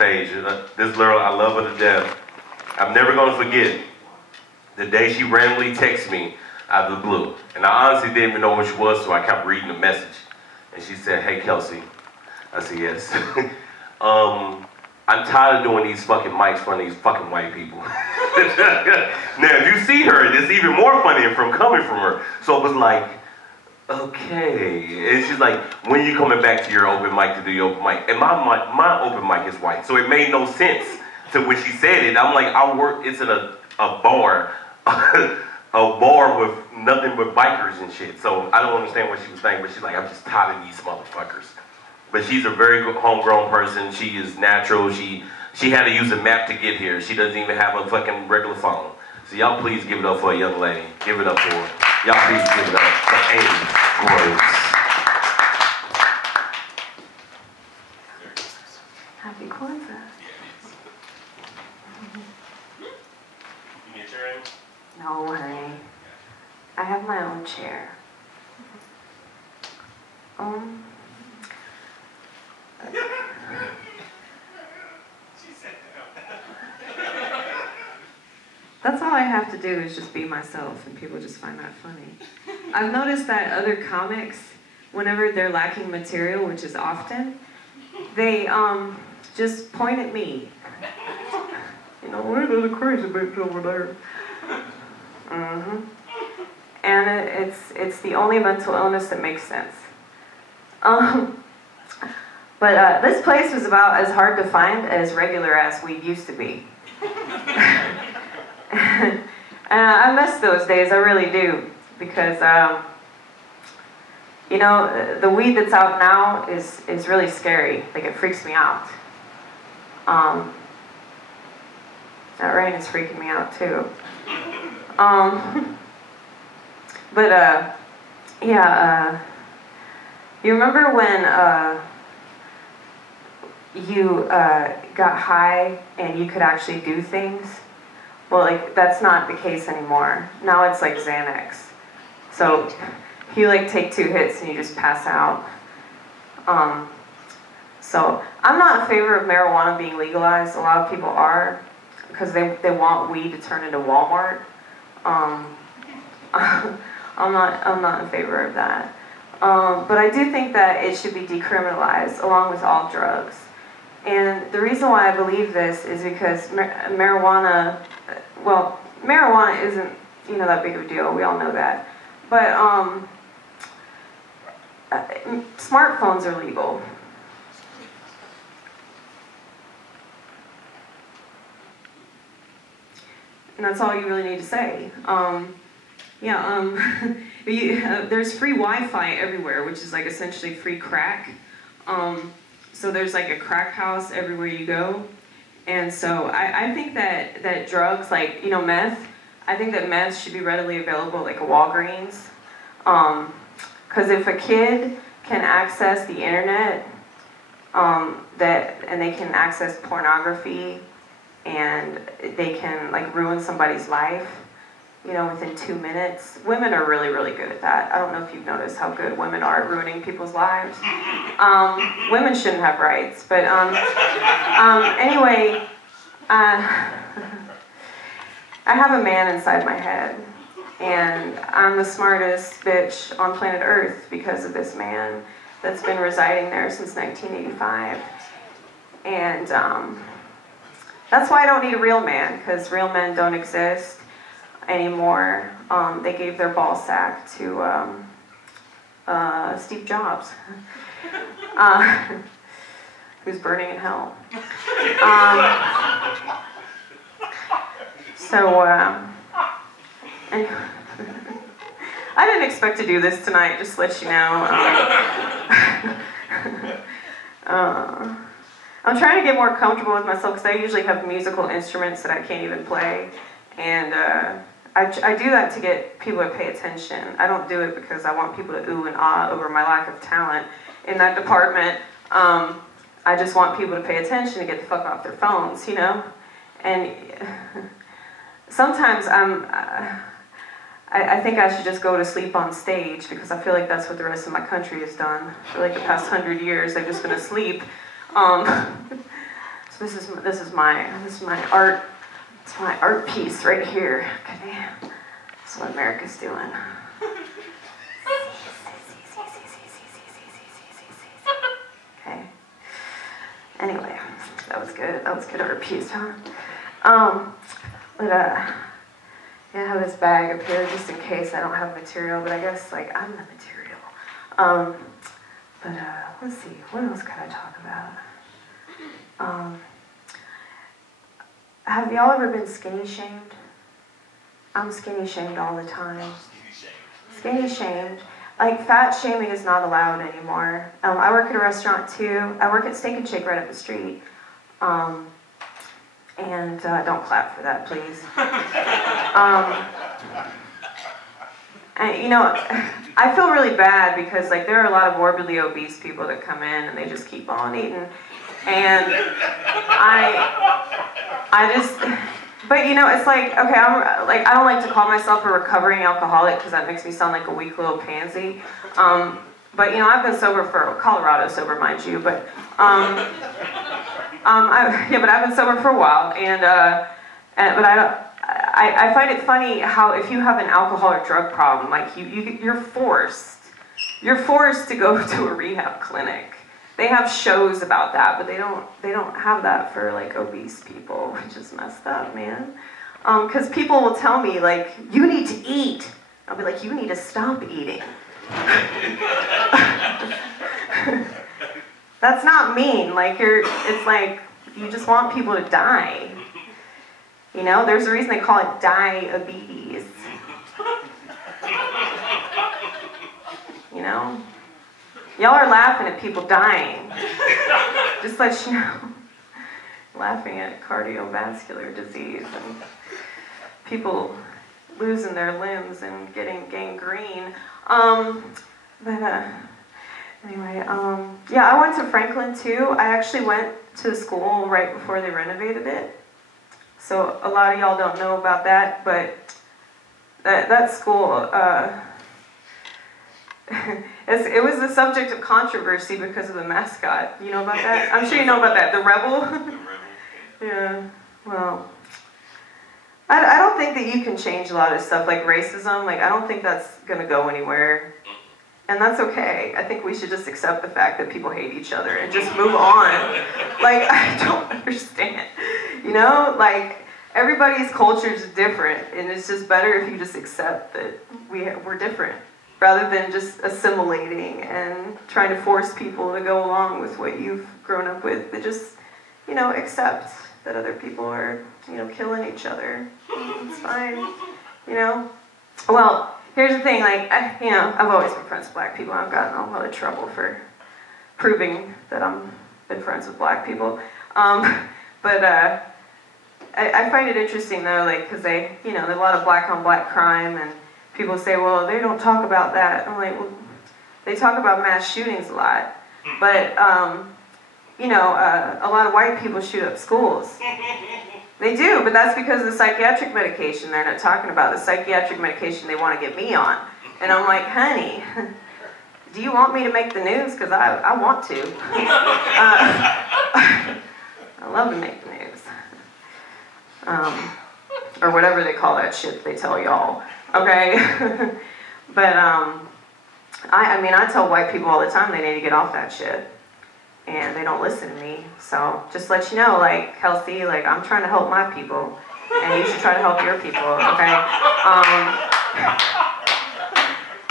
stage. This girl, I love her to death. I'm never gonna forget the day she randomly texted me out of the blue. And I honestly didn't even know who she was, so I kept reading the message. And she said, "Hey Kelsey." I said, "Yes." I'm tired of doing these fucking mics for these fucking white people. Now, if you see her, it's even more funny from coming from her. So it was like, okay. And she's like, "When you coming back to your open mic to do your open mic?" And my open mic is white, so it made no sense to when she said it. I'm like, it's in a bar, a bar with nothing but bikers and shit. So I don't understand what she was saying, but she's like, "I'm just tired of these motherfuckers." But she's a very good homegrown person. She is natural. She had to use a map to get here. She doesn't even have a fucking regular phone. So y'all please give it up for a young lady. Give it up for her. Y'all please give it up for Amy Groves. Happy Kwanzaa. You need a chair, Amy? No, honey. I have my own chair. That's all I have to do is just be myself, and people just find that funny. I've noticed that other comics, whenever they're lacking material, which is often, they just point at me. You know, where's the crazy bitch over there? And it's the only mental illness that makes sense. But this place was about as hard to find as regular as we used to be. And I miss those days, I really do, because you know, the weed that's out now is really scary. Like, it freaks me out. That rain is freaking me out too. But yeah, you remember when you got high and you could actually do things? Well, like, that's not the case anymore. Now it's like Xanax. So you like take 2 hits and you just pass out. So I'm not in favor of marijuana being legalized. A lot of people are, because they want weed to turn into Walmart. I'm not in favor of that. But I do think that it should be decriminalized along with all drugs. And the reason why I believe this is because marijuana, well, marijuana isn't, you know, that big of a deal. We all know that. But smartphones are legal. And that's all you really need to say. There's free Wi-Fi everywhere, which is like essentially free crack. So there's like a crack house everywhere you go. And so I think that drugs, like, you know, meth, I think that meth should be readily available like a Walgreens. Because if a kid can access the internet, and they can access pornography, and they can like ruin somebody's life, you know, within 2 minutes. Women are really, really good at that. I don't know if you've noticed how good women are at ruining people's lives. Women shouldn't have rights, but anyway, I have a man inside my head, and I'm the smartest bitch on planet Earth because of this man that's been residing there since 1985. And that's why I don't need a real man, because real men don't exist anymore. They gave their ball sack to Steve Jobs, who's burning in hell. And I didn't expect to do this tonight, just to let you know. I'm trying to get more comfortable with myself, because I usually have musical instruments that I can't even play. And I do that to get people to pay attention. I don't do it because I want people to ooh and ah over my lack of talent in that department. I just want people to pay attention and get the fuck off their phones, you know? And sometimes I think I should just go to sleep on stage, because I feel like that's what the rest of my country has done. For like the past 100 years, they've just been asleep. So So this is my art. It's my art piece right here. Okay, that's what America's doing. Okay. Anyway, that was good. That was good art piece, huh? Yeah, I have this bag up here just in case I don't have material, but I guess like I'm the material. Let's see, what else could I talk about? Have y'all ever been skinny shamed? I'm skinny shamed all the time. Skinny shamed. Like, fat shaming is not allowed anymore. I work at a restaurant too. I work at Steak and Shake right up the street. Don't clap for that, please. And, you know, I feel really bad because, like, there are a lot of morbidly obese people that come in and they just keep on eating. And I just, but you know, it's like, okay, I don't like to call myself a recovering alcoholic because that makes me sound like a weak little pansy. But you know, I've been sober for, Colorado sober, mind you, but, but I've been sober for a while, but I find it funny how if you have an alcohol or drug problem, like you're forced to go to a rehab clinic. They have shows about that, but they don't have that for like obese people, which is messed up, man. Because people will tell me like, you need to eat. I'll be like, you need to stop eating. That's not mean. Like it's like you just want people to die. You know, there's a reason they call it diabetes. You know? Y'all are laughing at people dying. Just let you know. Laughing at cardiovascular disease and people losing their limbs and getting gangrene. Anyway, yeah, I went to Franklin too. I actually went to school right before they renovated it. So a lot of y'all don't know about that, but that school, it was the subject of controversy because of the mascot. You know about that? I'm sure you know about that. The rebel? The rebel. Yeah, well, I don't think that you can change a lot of stuff like racism. Like, I don't think that's going to go anywhere. And that's okay. I think we should just accept the fact that people hate each other and just move on. Like, I don't understand. You know, like, everybody's culture is different, and it's just better if you just accept that we're different, rather than just assimilating and trying to force people to go along with what you've grown up with. But just, you know, accept that other people are, you know, killing each other. It's fine, you know. Well, here's the thing, like, you know, I've always been friends with black people. I've gotten in a lot of trouble for proving that I've been friends with black people. I find it interesting though, like, because they, you know, there's a lot of black on black crime, and people say, well, they don't talk about that. I'm like, well, they talk about mass shootings a lot, but, you know, a lot of white people shoot up schools. They do, but that's because of the psychiatric medication. They're not talking about the psychiatric medication they want to get me on. And I'm like, honey, do you want me to make the news? Because I want to. I love to make the news. Or whatever they call that shit they tell y'all. Okay? But, I mean, I tell white people all the time they need to get off that shit. And they don't listen to me. So, just let you know, like, Kelsey, like, I'm trying to help my people. And you should try to help your people, okay?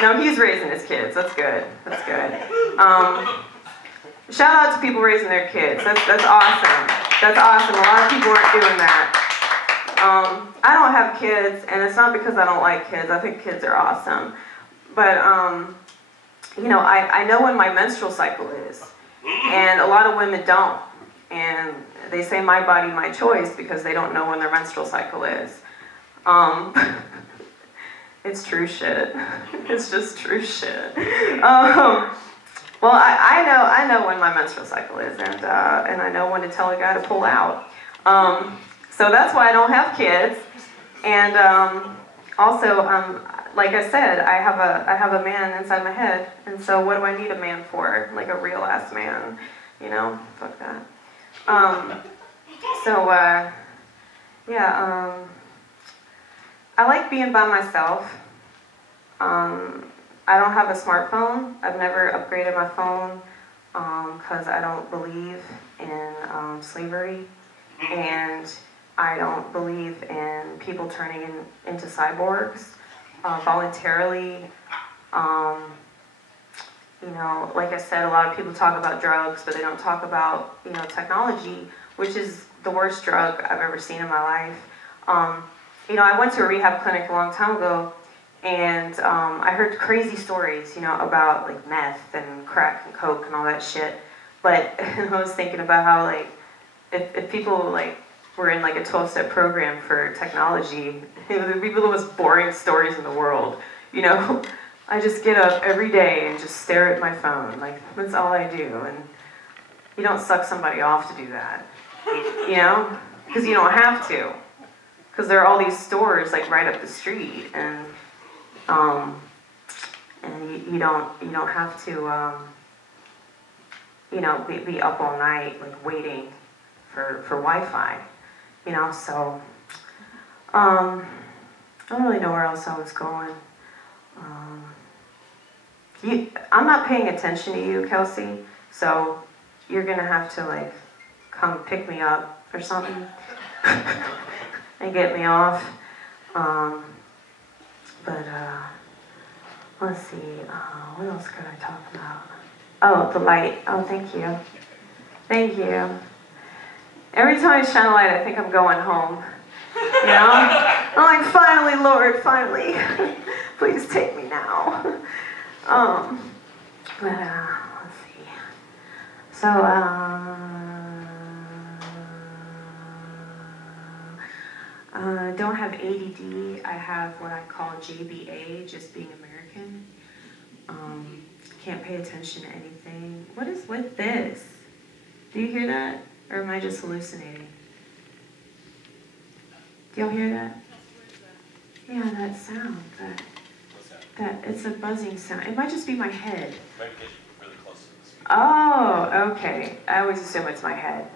No, he's raising his kids. That's good. That's good. Shout out to people raising their kids. That's awesome. That's awesome. A lot of people aren't doing that. I don't have kids, and it's not because I don't like kids. I think kids are awesome. But, you know, I know when my menstrual cycle is. And a lot of women don't. And they say my body, my choice because they don't know when their menstrual cycle is. It's true shit. It's just true shit. Well, I know when my menstrual cycle is, and I know when to tell a guy to pull out. So that's why I don't have kids. And also, like I said, I have a man inside my head, and so what do I need a man for? Like a real ass man, you know? Fuck that. So, yeah, I like being by myself. I don't have a smartphone. I've never upgraded my phone because I don't believe in slavery, and I don't believe in people turning into cyborgs voluntarily. You know, like I said, a lot of people talk about drugs, but they don't talk about, you know, technology, which is the worst drug I've ever seen in my life. You know, I went to a rehab clinic a long time ago, and I heard crazy stories, you know, about like meth and crack and coke and all that shit. But I was thinking about how, like, if people like were in like a 12-step program for technology, it would be the most boring stories in the world, you know. I just get up every day and just stare at my phone. Like, that's all I do. And you don't suck somebody off to do that, you know? Because you don't have to. Because there are all these stores, like, right up the street. And you don't have to, you know, be up all night, like, waiting for Wi-Fi, you know? So, I don't really know where else I was going. I'm not paying attention to you, Kelsey, so you're gonna have to like come pick me up or something and get me off. Let's see, what else could I talk about? Oh, the light. Oh, thank you. Thank you. Every time I shine a light, I think I'm going home. You know? I'm like, finally, Lord, finally. Please take me now. Let's see. So, don't have ADD. I have what I call JBA, just being American. Can't pay attention to anything. What is with this? Do you hear that? Or am I just hallucinating? Do y'all hear that? Yeah, that sound. That it's a buzzing sound. It might just be my head. Maybe get really close to the speaker. Oh, okay. I always assume it's my head.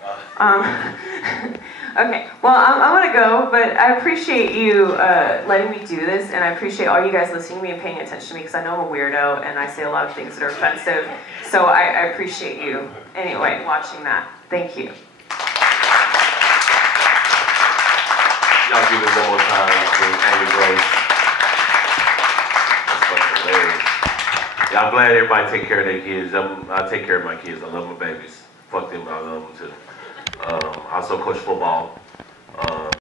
Okay, well, I'm gonna go, but I appreciate you letting me do this, and I appreciate all you guys listening to me and paying attention to me, because I know I'm a weirdo, and I say a lot of things that are offensive, so I appreciate you, anyway, watching that. Thank you. Y'all give it one more time to Amy Grace. That's fucking hilarious. Yeah, I'm glad everybody take care of their kids. I take care of my kids. I love my babies. Fuck them, I love them too. I also coach football.